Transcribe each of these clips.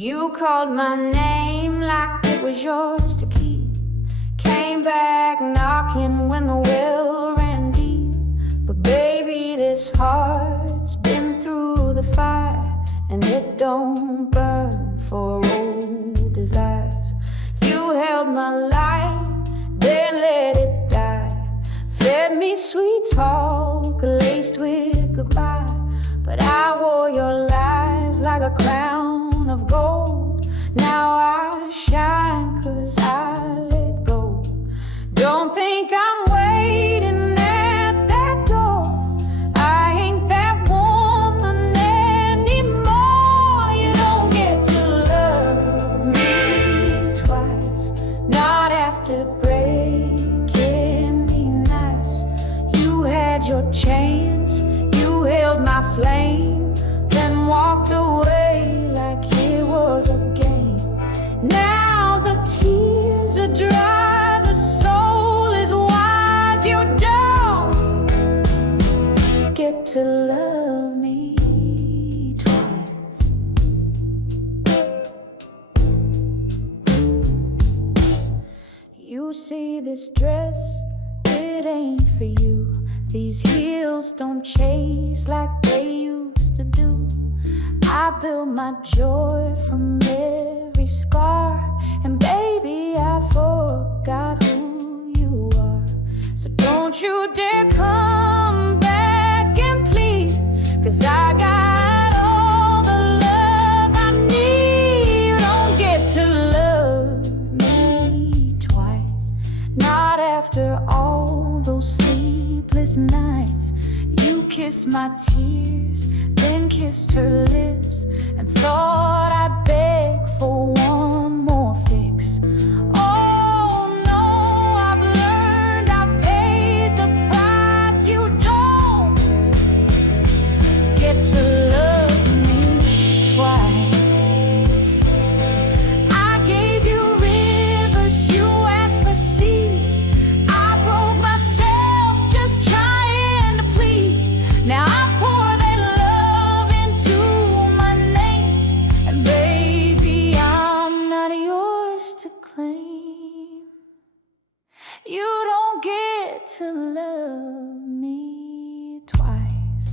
You called my name like it was yours to keep. Came back knocking when the well ran deep. But baby, this heart's been through the fire, and it don't burn for old desires. You held my light, then let it die. Fed me sweet talk laced with goodbye. But I wore your lies like a crown of gold. Now I shine 'cause I let go. Don't think I'm waiting at that door. I ain't that woman anymore. You don't get to love me twice, not after breaking me nice. You had your chance, you held my flame, then walked away like it was a game. Now the tears are dry, the soul is wise. You don't get to love me twice. You see this dress, it ain't for you. These heels don't chase like they used to do. I built my joy from every scar, and baby, I forgot who you are. So don't you dare come back and plead, 'cause I got all the love I need. You don't get to love me twice, not after all those sleepless nights. You kissed my tears, then kissed her lips, and thought I'd beg for one more fix. Oh no, I've learned, I've paid the price. You don't get to love me twice. I gave you rivers, you asked for seas. I broke myself just trying to please. Now I pour that love into my name, and baby, I'm not yours to claim. You don't get to love me twice.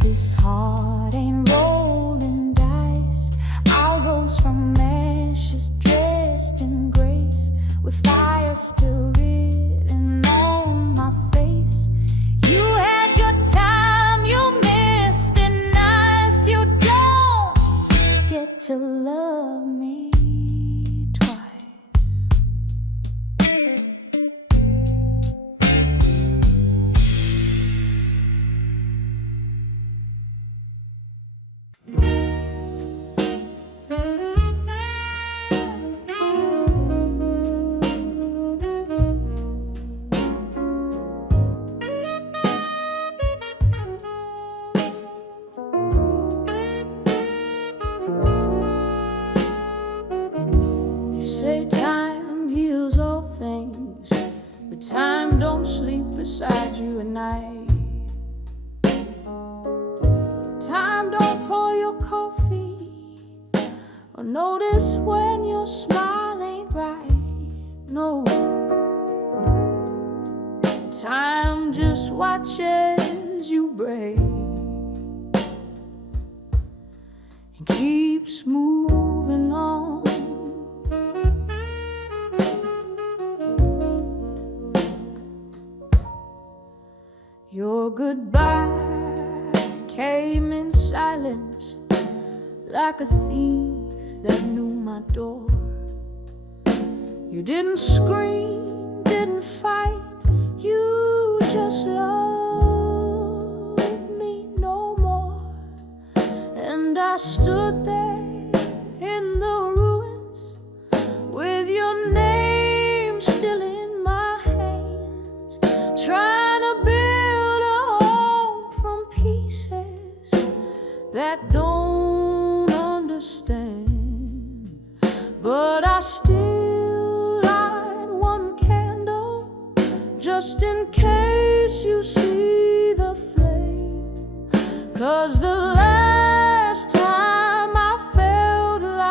This heart ain't rolling dice. I rose from ashes dressed in grace, with fire still written on my face. You had your time, you missed it nice. You don't get to love me twice. They say time heals all things, but time don't sleep beside you at night. Time don't pour your coffee or notice when your smile ain't right. No, time just watches you break and keeps moving on. Your goodbye came in silence, like a thief that knew my door. You didn't scream, didn't fight, you just loved me no more. And I stood there in the ruins with your name still in my hands, trying to build a home from pieces that don't understand. But I still light one candle just in case you see the flame. 'Cause the last time I felt like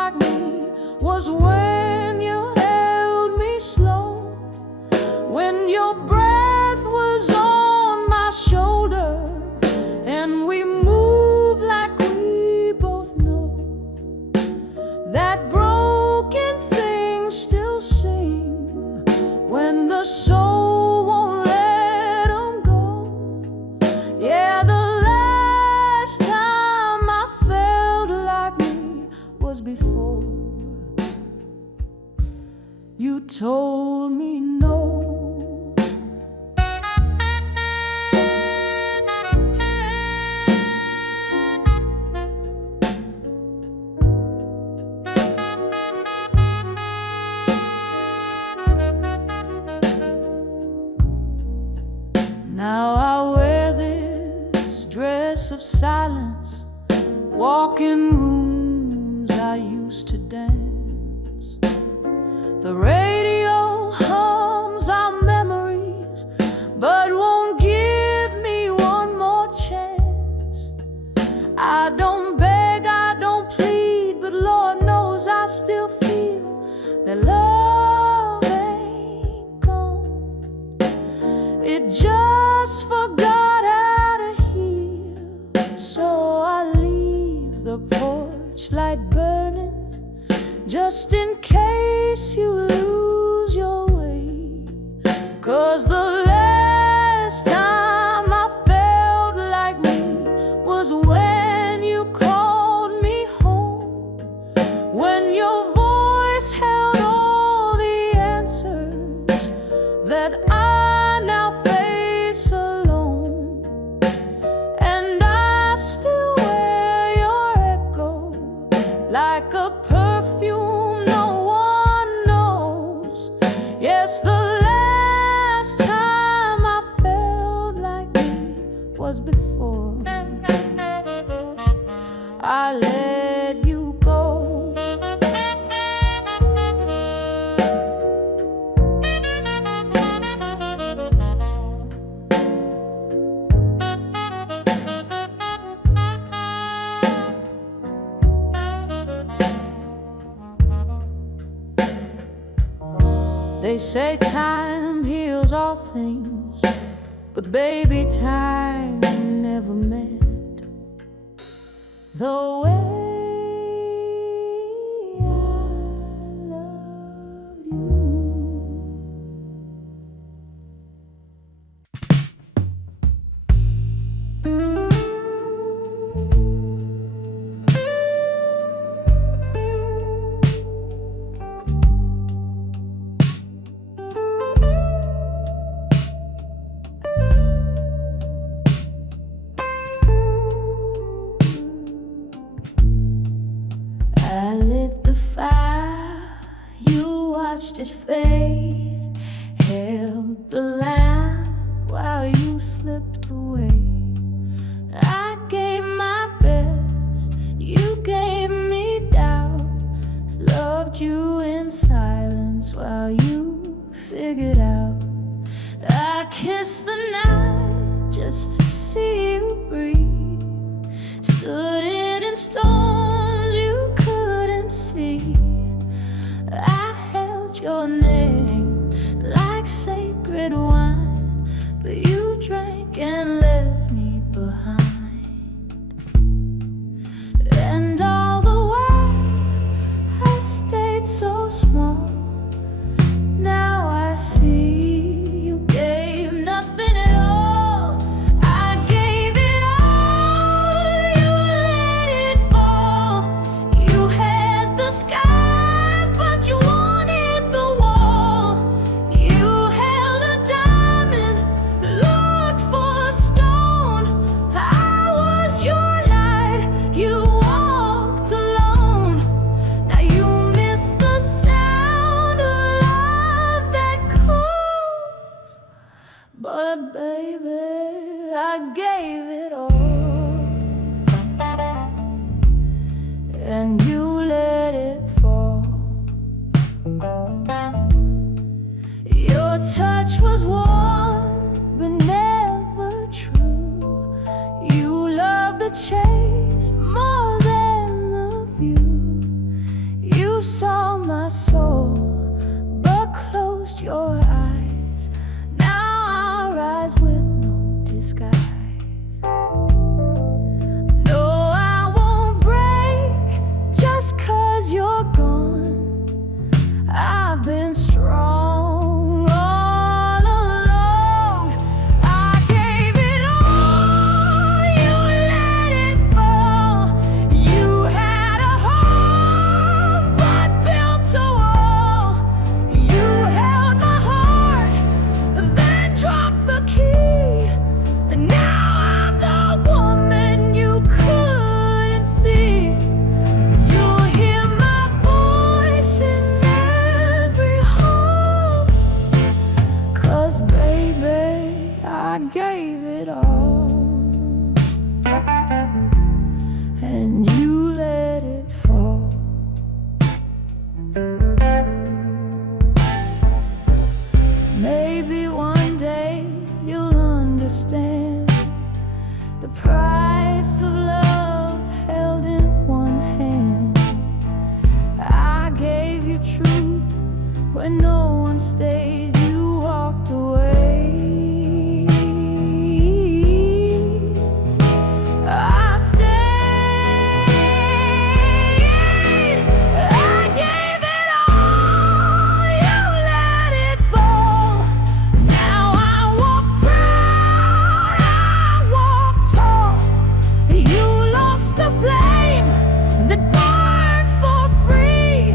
Now I wear this dress of silence, walk in rooms I used to dance. The radio hums our memories, but won't give me one more chance. I don't beg, I don't plead, but Lord knows I still feel that love ain't gone. It just forgot how to heal. So I leave the porch light burning, just in case you lose your way. 'Cause the last time I felt like me was when you called me home, when your voice held all the answers that I now face alone. And I still wear your echo like a perfume no one knows. Yes, the last time I felt like me was before I let you go. They say time heals all things, but baby, time never met the way I loved you. I lit the fire, you watched it fade, held the lamp while you slipped away. I gave my best, you gave me doubt, loved you in silence while you figured out. I kissed the night just to see you breathe, stood it in storms you couldn't see. I held your name like sacred wine, but you drank and left me behind. And all the while I stayed so small. Now I see you gave nothing at all. I gave it all, you let it fall. You had the sky, but you wanted the wall. You held a diamond, looked for a stone. I was your light, you walked alone. Now you miss the sound of love that calls. But baby, I gave it all, and you let it fall. Your touch was warm, but never true. You loved the chase more than the view. You saw my soul, but closed your eyes. Now I rise with no disguise. No, I won't break just 'cause you're gone. I've been strong all along. I gave it all, you let it fall. You had a home, but built a wall. You held my heart, then dropped the key. And I gave it all, and you let it fall. Maybe one day you'll understand the price of love held in one hand. I gave you truth when no one stayed, you walked away. I stayed, I gave it all, you let it fall. Now I walk proud, I walk tall. You lost the flame that burned for free.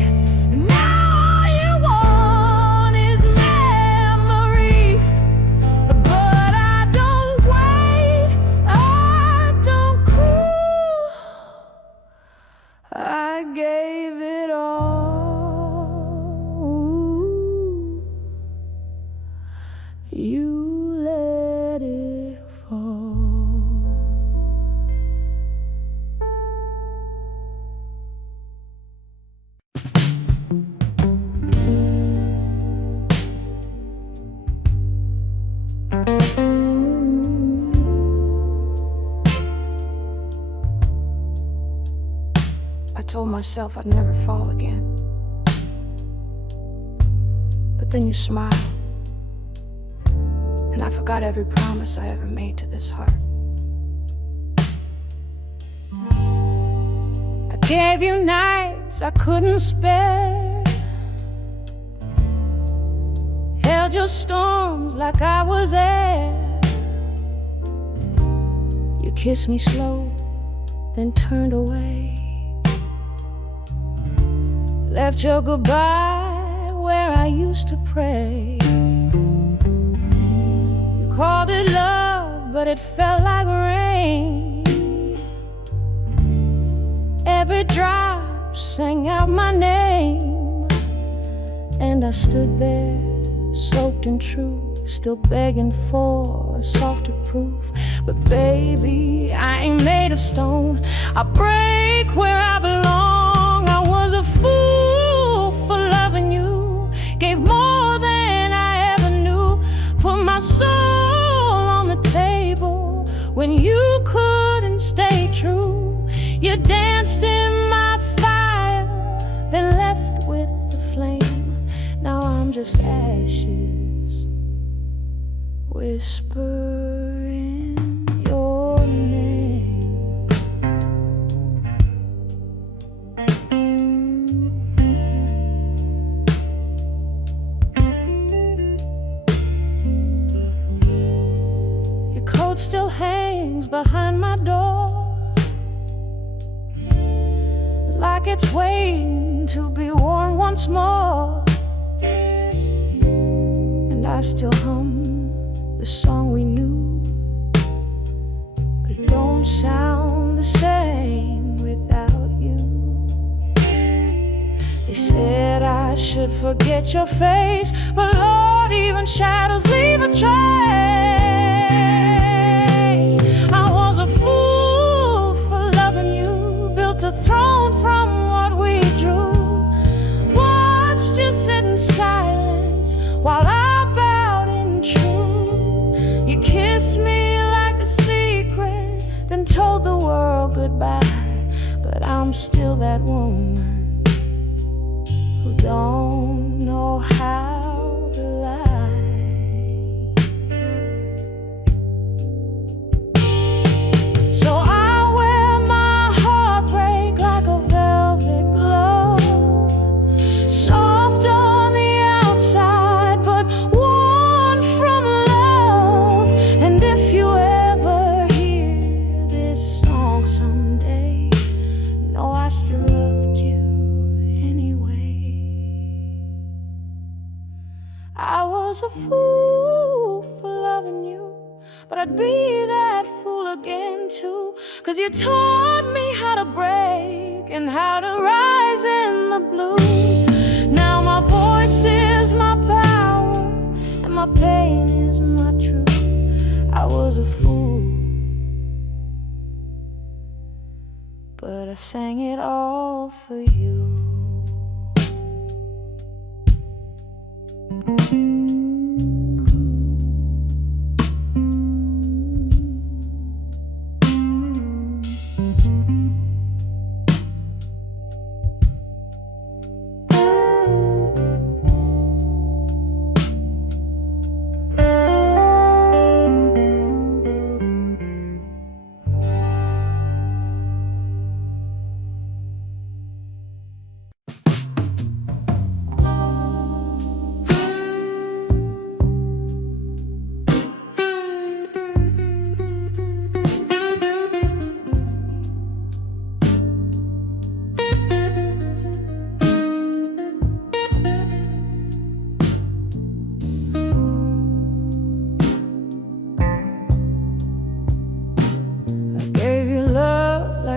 Now all you want is memory. But I don't wait, I don't cool. I gave it all, you let it fall. I told myself I'd never fall again, but then you smiled, and I forgot every promise I ever made to this heart. I gave you nights I couldn't spare, held your storms like I was air. You kissed me slow, then turned away, left your goodbye where I used to pray. You called it love, but it felt like rain. Every drop sang out my name, and I stood there, soaked in truth, still begging for a softer proof. But baby, I ain't made of stone, I break where I belong. I was a fool for loving you, gave more than I ever knew, put my soul on the table when you couldn't stay true. You danced in my fire, then left with the flame. Now I'm just ashes, whispering your name. Your coat still hangs behind my door, like it's waiting to be worn once more. And I still hum the song we knew, but it don't sound the same without you. They said I should forget your face, but Lord, even shadows leave a trace. I was a fool for loving you, built a throne from what we drew, watched you sit in silence while I bowed in truth. You kissed me like a secret, then told the world goodbye. But I'm still that woman who don't know how to lie. So I wear my heartbreak like a velvet glove, soft on the outside, but warm from love. And if you ever hear this song someday, know I still loved you anyway. I was a fool for loving you, but I'd be that fool again too, 'cause you taught me how to break and how to rise in the blues. Now my voice is my power, and my pain is my truth. I was a fool, but I sang it all for you.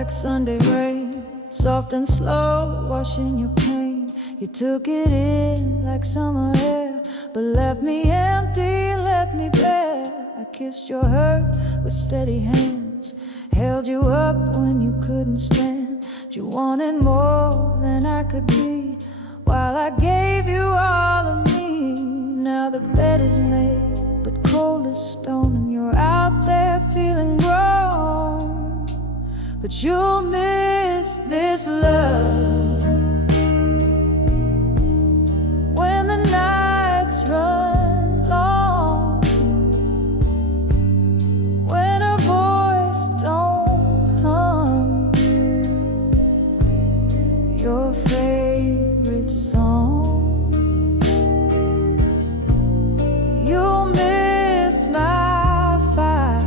Sunday rain, soft and slow, washing your pain. You took it in like summer air, but left me empty, left me bare. I kissed your hurt with steady hands, held you up when you couldn't stand. You wanted more than I could be, while I gave you all of me. Now the bed is made, but cold as stone, and you're out there feeling grown. But you'll miss this love when the nights run long, when a voice don't hum your favorite song. You'll miss my fire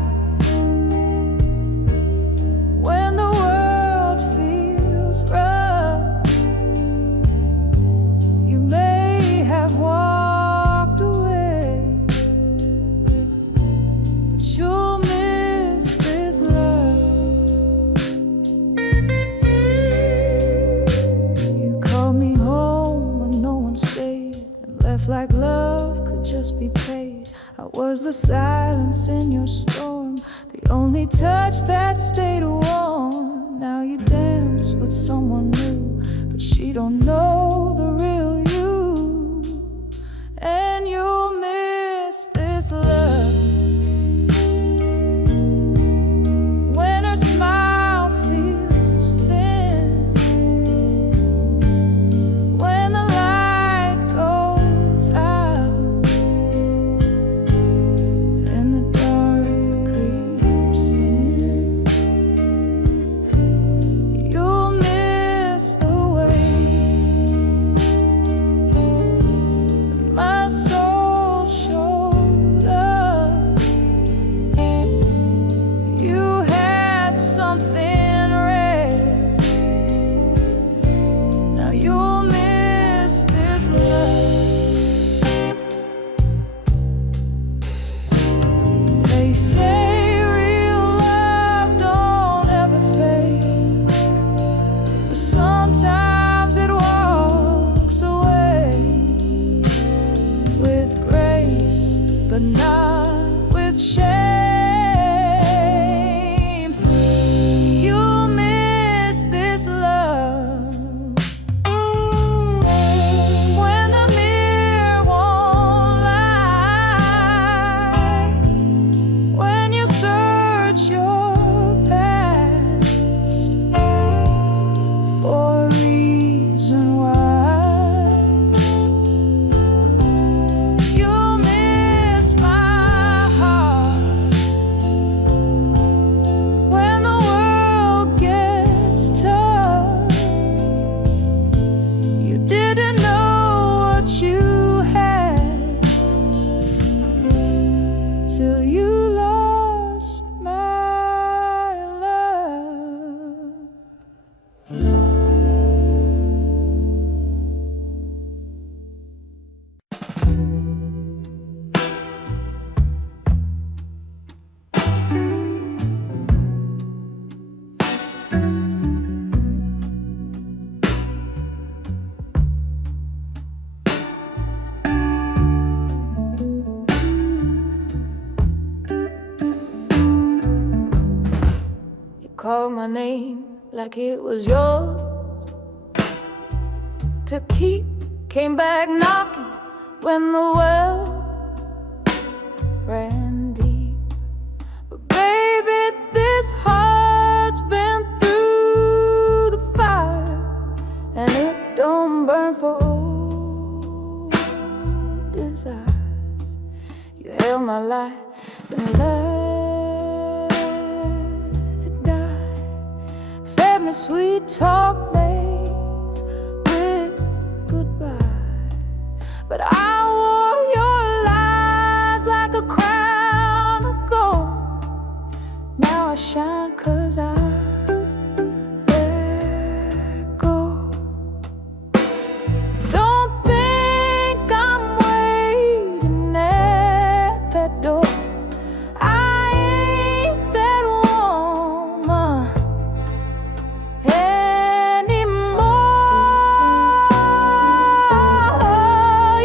like love could just be paid. I was the silence in your storm, the only touch that stayed warm. Now you dance with someone new, but she don't know the real you. And you'll miss this love when her smile feels thin, when the light goes out and the dark creeps in. You'll miss the way my soul showed up. You had something rare. Now you'll miss this love. They say real love don't ever fade, but sometimes it walks away with grace, but not with shame. You'll miss this love when the mirror won't lie, when called my name like it was yours to keep. Came back knocking when the well ran deep. But baby, this heart's been through the fire, and it don't burn for old desires. You held my life, then let it die. Fed me sweet talk laced with goodbye, but I wore your lies like a crown of gold. Now I shine 'cause I let go. Don't think I'm waiting at that door. I ain't that woman anymore.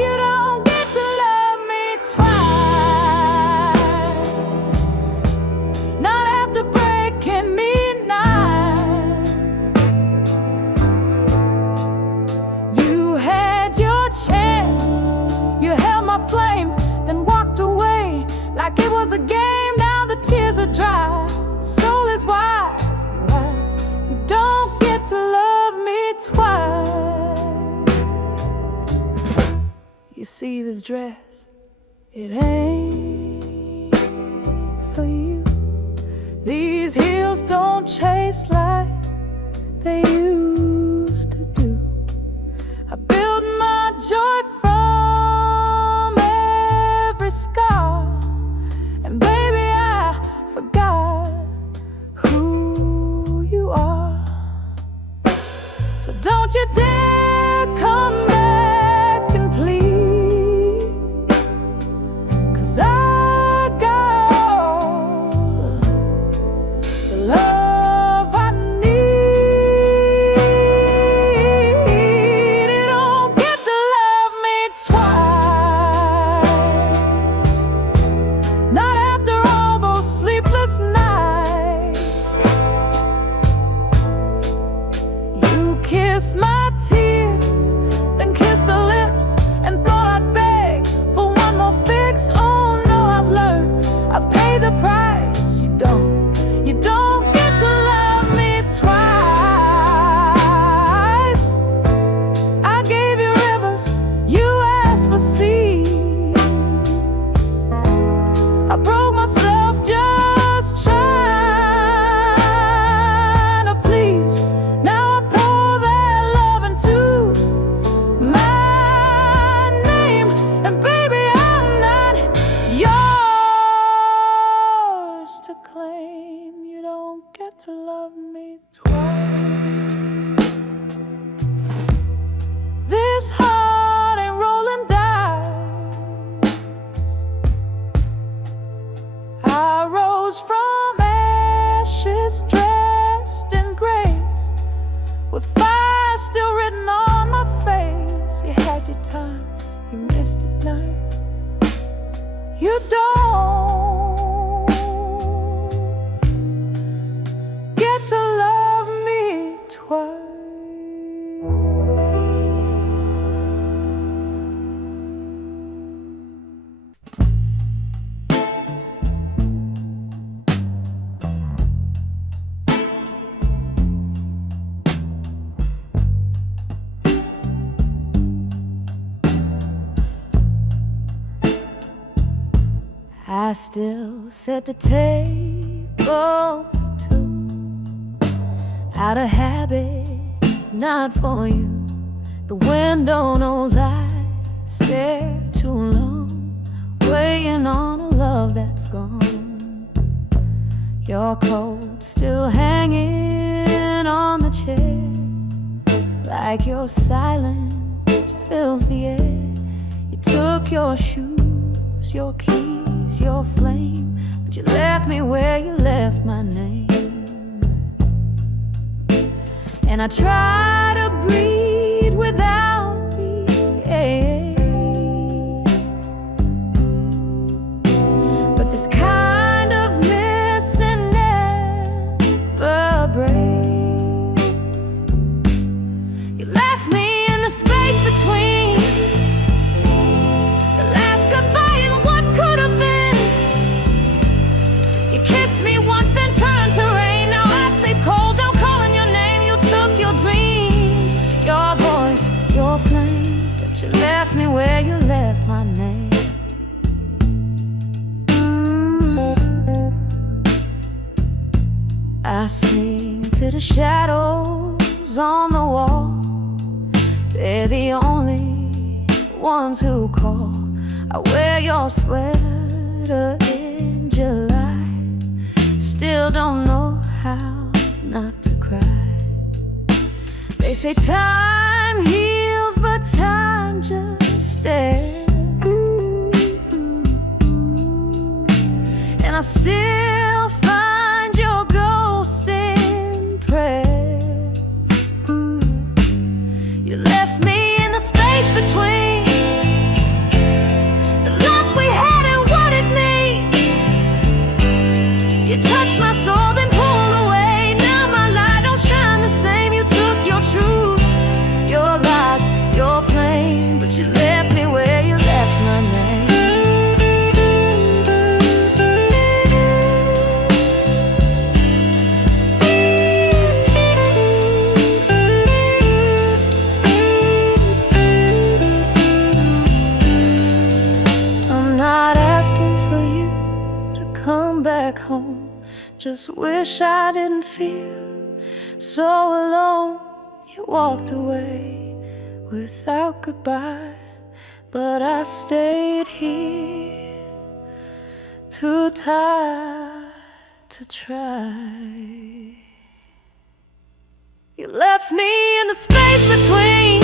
You don't get to love me twice, not after breaking me now. You had your chance, you held my flame, then walked away like it was a game. Now the tears are dry, soul is wise, right? You don't get to love me twice. You see this dress, it ain't for you. These heels don't chase like they used to do. I built my joy from every scar, and baby, I forgot who you are. So don't you dare come back and plead, 'cause I got all the love I need. You don't get to love me twice, not after all those sleepless nights. You kissed my tears, then kissed her lips, and thought I'd beg for one more fix. Oh no, I've learned, I've paid the price. You don't get to love me twice. I gave you rivers, you asked for sea. I broke myself just trying to please. Now I pour that love into my name, and baby, I'm not yours to claim. You don't get to love me twice. This heart ain't rolling dice. I rose from ashes, dressed in grace, with fire still written on my face. You had your time, you missed it night. You don't get to love me twice. I still set the table for two, out of habit, not for you. The window knows I stare too long, waiting on a love that's gone. Your coat still hanging on the chair, like your silence fills the air. You took your shoes, your keys, your flame, but you left me where you left my name. And I try to breathe without the air, but this kind of missing never I sing to the shadows on the wall. They're the only ones who call. I wear your sweater in July. Still don't know how not to cry. They say time heals, but time just stares. And I still find your ghost in prayers. You left me in the space between the love we had and what it means. You touched my soul, then pulled away. Now my light don't shine the same. You took your truth, your lies, your flame, but you left me where you left my name. Come back home. Just wish I didn't feel so alone. You walked away without goodbye, but I stayed here, too tired to try. You left me in the space between